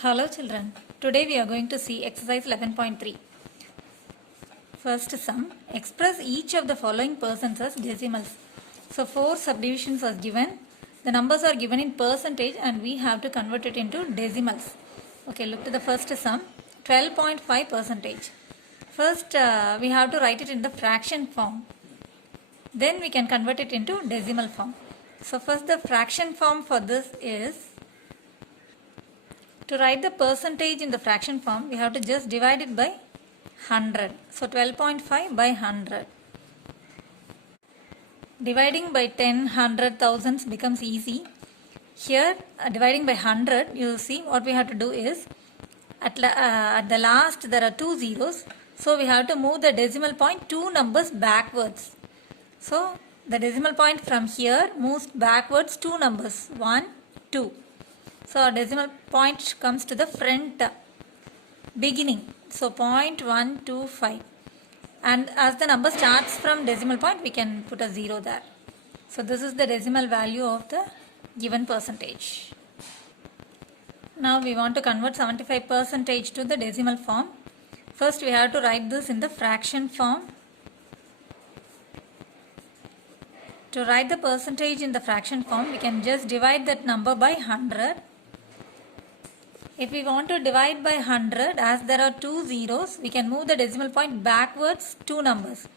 Hello children, today we are going to see exercise 11.3. First sum, express each of the following persons as decimals. So 4 subdivisions are given, the numbers are given in percentage and we have to convert it into decimals. Okay, look to the first sum, 12.5 percentage. First we have to write it in the fraction form, then we can convert it into decimal form. So first the fraction form for this is, to write the percentage in the fraction form, we have to just divide it by 100. So 12.5 by 100. Dividing by 10, 100, thousands becomes easy. Here, dividing by 100, you see what we have to do is, at the last there are 2 zeros. So we have to move the decimal point 2 numbers backwards. So the decimal point from here moves backwards 2 numbers, 1, 2. So our decimal point comes to the front beginning. So 0.125. And as the number starts from decimal point, we can put a 0 there. So this is the decimal value of the given percentage. Now we want to convert 75% to the decimal form. First we have to write this in the fraction form. To write the percentage in the fraction form, we can just divide that number by 100. If we want to divide by 100, as there are 2 zeros, we can move the decimal point backwards 2 numbers.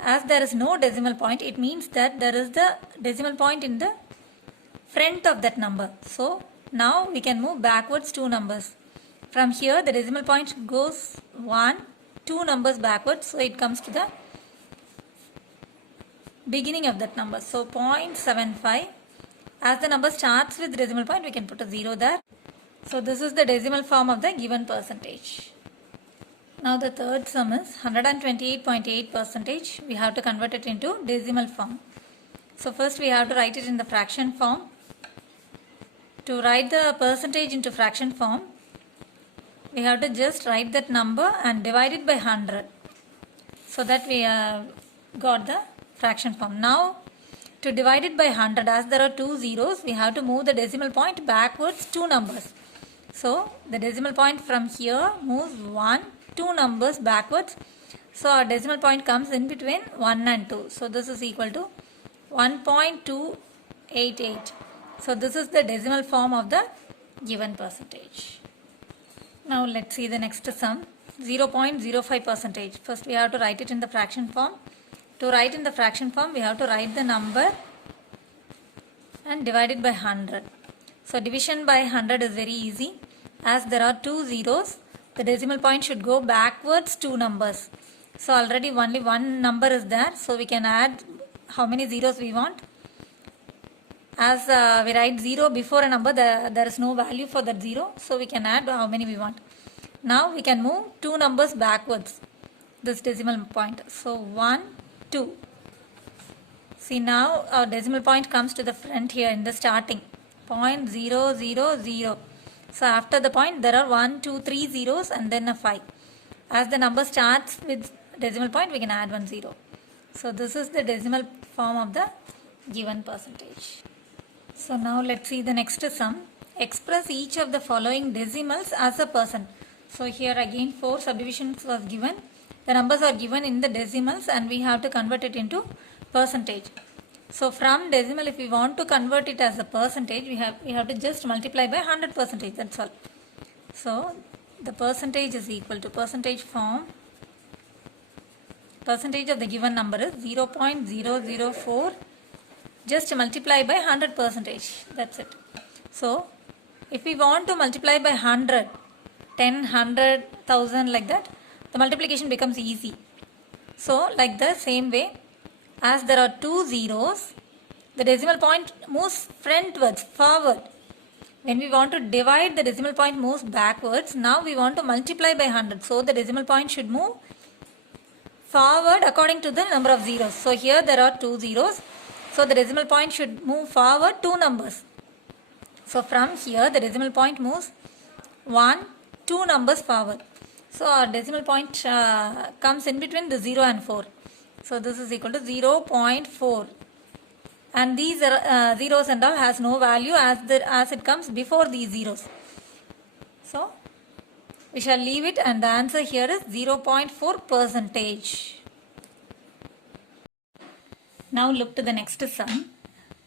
As there is no decimal point, it means that there is the decimal point in the front of that number. So now we can move backwards 2 numbers. From here, the decimal point goes 1, 2 numbers backwards, so it comes to the beginning of that number. So 0.75. As the number starts with decimal point, we can put a 0 there. So this is the decimal form of the given percentage. Now the third sum is 128.8 percentage. We have to convert it into decimal form. So first we have to write it in the fraction form. To write the percentage into fraction form, we have to just write that number and divide it by 100. So that we got the fraction form. Now to divide it by 100, as there are 2 zeros, we have to move the decimal point backwards 2 numbers. So the decimal point from here moves 1, 2 numbers backwards. So our decimal point comes in between 1 and 2. So this is equal to 1.288. So this is the decimal form of the given percentage. Now let's see the next sum, 0.05 percentage. First we have to write it in the fraction form. To write in the fraction form, we have to write the number and divide it by 100. So division by 100 is very easy. As there are 2 zeros, the decimal point should go backwards 2 numbers. So already only one number is there. So we can add how many zeros we want. As we write 0 before a number, there is no value for that 0. So we can add how many we want. Now we can move 2 numbers backwards, this decimal point. So 1, 2. See, now our decimal point comes to the front here in the starting. 0.000. So after the point there are 1, 2, 3 zeros and then a 5. As the number starts with decimal point, we can add 1 0. So this is the decimal form of the given percentage. So now let's see the next sum. Express each of the following decimals as a percent. So here again 4 subdivisions was given. The numbers are given in the decimals and we have to convert it into percentage. So from decimal, if we want to convert it as a percentage, we have to just multiply by 100%. That's all. So the percentage is equal to percentage form. Percentage of the given number is 0.004. Just multiply by 100%. That's it. So if we want to multiply by 100, 10, 100, 1000 like that, the multiplication becomes easy. So like the same way, as there are 2 zeros, the decimal point moves frontwards, forward. When we want to divide, the decimal point moves backwards. Now we want to multiply by 100. So the decimal point should move forward according to the number of zeros. So here there are 2 zeros. So the decimal point should move forward 2 numbers. So from here the decimal point moves 1, 2 numbers forward. So our decimal point comes in between the 0 and 4. So this is equal to 0.4. And these are zeros and all has no value as it comes before these zeros. So we shall leave it, and the answer here is 0.4 percentage. Now look to the next sum.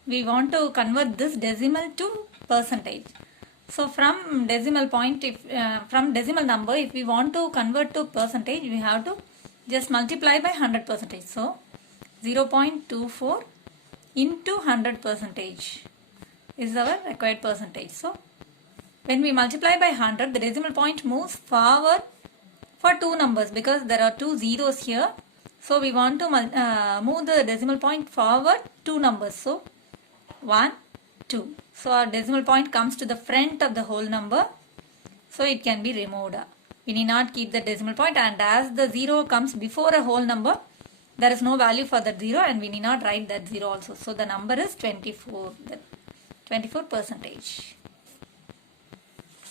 We want to convert this decimal to percentage. So from decimal point, from decimal number, if we want to convert to percentage, we have to just multiply by 100 percentage. So 0.24 into 100 percentage is our required percentage. So when we multiply by 100, the decimal point moves forward for two numbers because there are two zeros here. So we want to move the decimal point forward two numbers. So 1, 2. So our decimal point comes to the front of the whole number. So it can be removed. We need not keep the decimal point, and as the 0 comes before a whole number, there is no value for that 0, and we need not write that 0 also. So the number is 24, 24 percentage.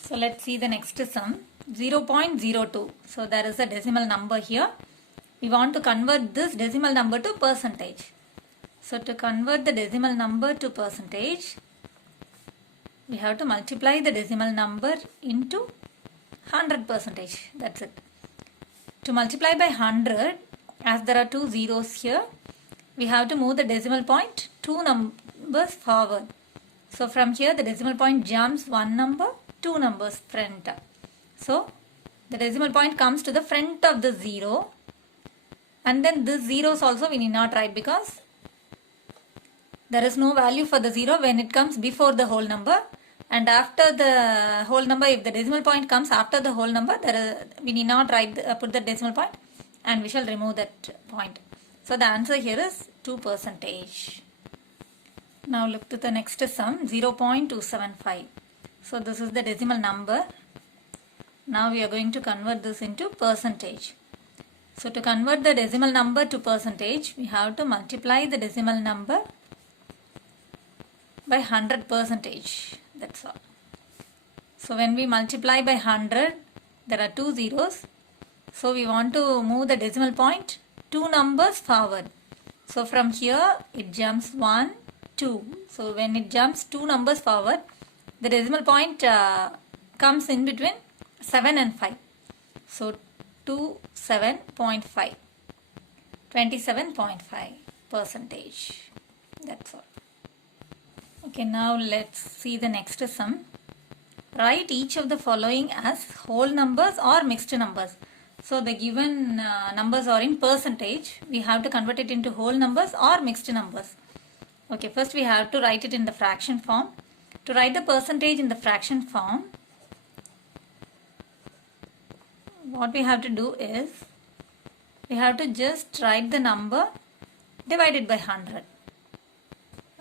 So let's see the next sum. 0.02. So there is a decimal number here. We want to convert this decimal number to percentage. So to convert the decimal number to percentage, we have to multiply the decimal number into 100 percentage. That's it. To multiply by 100, as there are two zeros here, we have to move the decimal point two numbers forward. So from here the decimal point jumps one number, two numbers front. So the decimal point comes to the front of the 0, and then this zeros also we need not write because there is no value for the 0 when it comes before the whole number, and after the whole number, if the decimal point comes after the whole number, we need not write put the decimal point, and we shall remove that point. So the answer here is 2 percentage. Now look to the next sum, 0.275. So this is the decimal number. Now we are going to convert this into percentage. So to convert the decimal number to percentage, we have to multiply the decimal number by 100 percentage. That's all. So when we multiply by 100, there are two zeros. So we want to move the decimal point two numbers forward. So from here it jumps 1, 2. So when it jumps two numbers forward, the decimal point comes in between 7 and 5. So 27.5. 27.5 percentage. That's all. Okay, now let's see the next sum. Write each of the following as whole numbers or mixed numbers. So the given numbers are in percentage. We have to convert it into whole numbers or mixed numbers. Okay, first we have to write it in the fraction form. To write the percentage in the fraction form, what we have to do is, we have to just write the number divided by 100.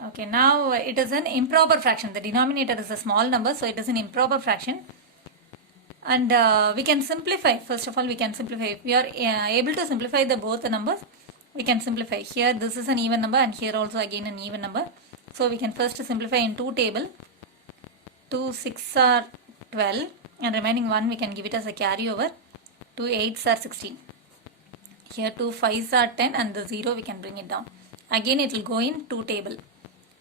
Okay, now it is an improper fraction. The denominator is a small number, so it is an improper fraction. And we can simplify. First of all, we can simplify. If we are able to simplify both the numbers, we can simplify. Here this is an even number, and here also again an even number. So we can first simplify in 2 table. 2 6 are 12, and remaining 1 we can give it as a carryover. 2 8s are 16. Here 2 5s are 10, and the 0 we can bring it down. Again it will go in 2 table.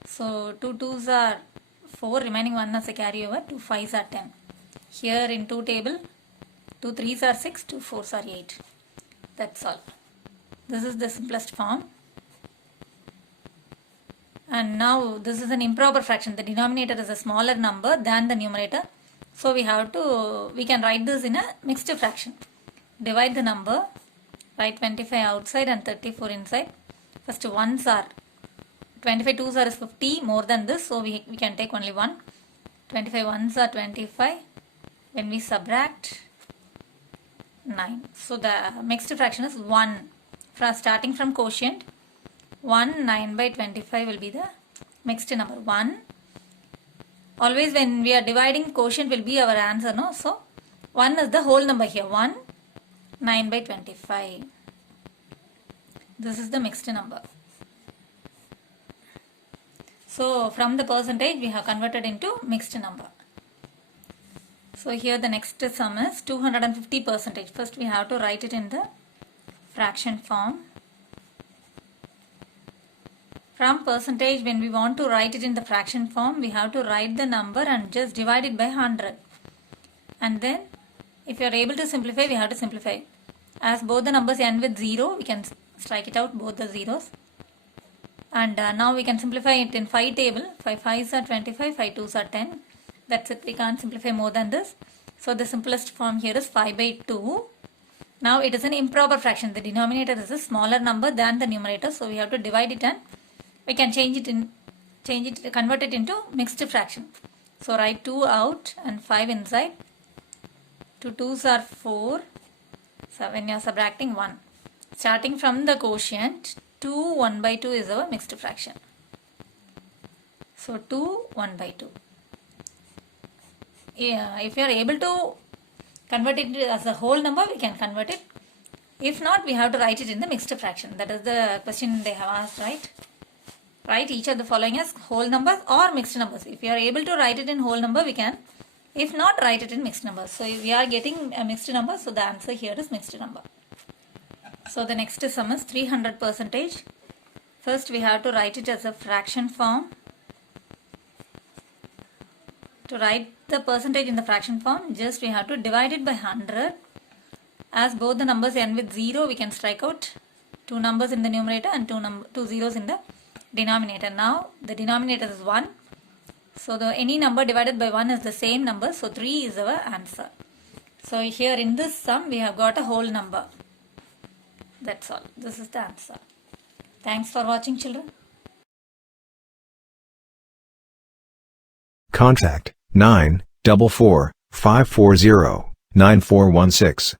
So 2 2s are 4, remaining 1 as a carryover. 2 5s are 10. Here in 2 table, 2 3s are 6, 2 4s are 8. That's all. This is the simplest form. And now this is an improper fraction. The denominator is a smaller number than the numerator. So we can write this in a mixed fraction. Divide the number, write 25 outside and 34 inside. First 1s are 25 2s are 50, more than this, so we can take only 1. 25 1s are 25. When we subtract 9. So the mixed fraction is 1. Starting from quotient, 1 9 by 25 will be the mixed number. 1. Always when we are dividing, quotient will be our answer, no? So 1 is the whole number here. 1 9 by 25. This is the mixed number. So from the percentage we have converted into mixed number. So here the next sum is 250 percentage. First we have to write it in the fraction form. From percentage, when we want to write it in the fraction form, we have to write the number and just divide it by 100. and then if you are able to simplify, we have to simplify. As both the numbers end with 0, we can strike it out, both the zeros. And now we can simplify it in 5 table. 5 5s are 25, 5 2s are 10. That's it, we can't simplify more than this. So the simplest form here is 5 by 2. Now it is an improper fraction. The denominator is a smaller number than the numerator. So we have to divide it and we can convert it into mixed fraction. So write 2 out and 5 inside. 2 2s are 4. So when you are subtracting 1. Starting from the quotient, 2 1 by 2 is our mixed fraction. So 2 1 by 2. Yeah, if you are able to convert it as a whole number, we can convert it. If not, we have to write it in the mixed fraction. That is the question they have asked, right? Write each of the following as whole numbers or mixed numbers. If you are able to write it in whole number, we can. If not, write it in mixed numbers. So we are getting a mixed number, so the answer here is mixed number. So the next sum is 300%. First we have to write it as a fraction form. To write the percentage in the fraction form, just we have to divide it by 100. As both the numbers end with 0, we can strike out 2 numbers in the numerator and 2 zeros in the denominator. Now the denominator is 1. So any number divided by 1 is the same number. So 3 is our answer. So here in this sum, we have got a whole number. That's all. This is the answer. Thanks for watching, children. Contact 944 540 9416.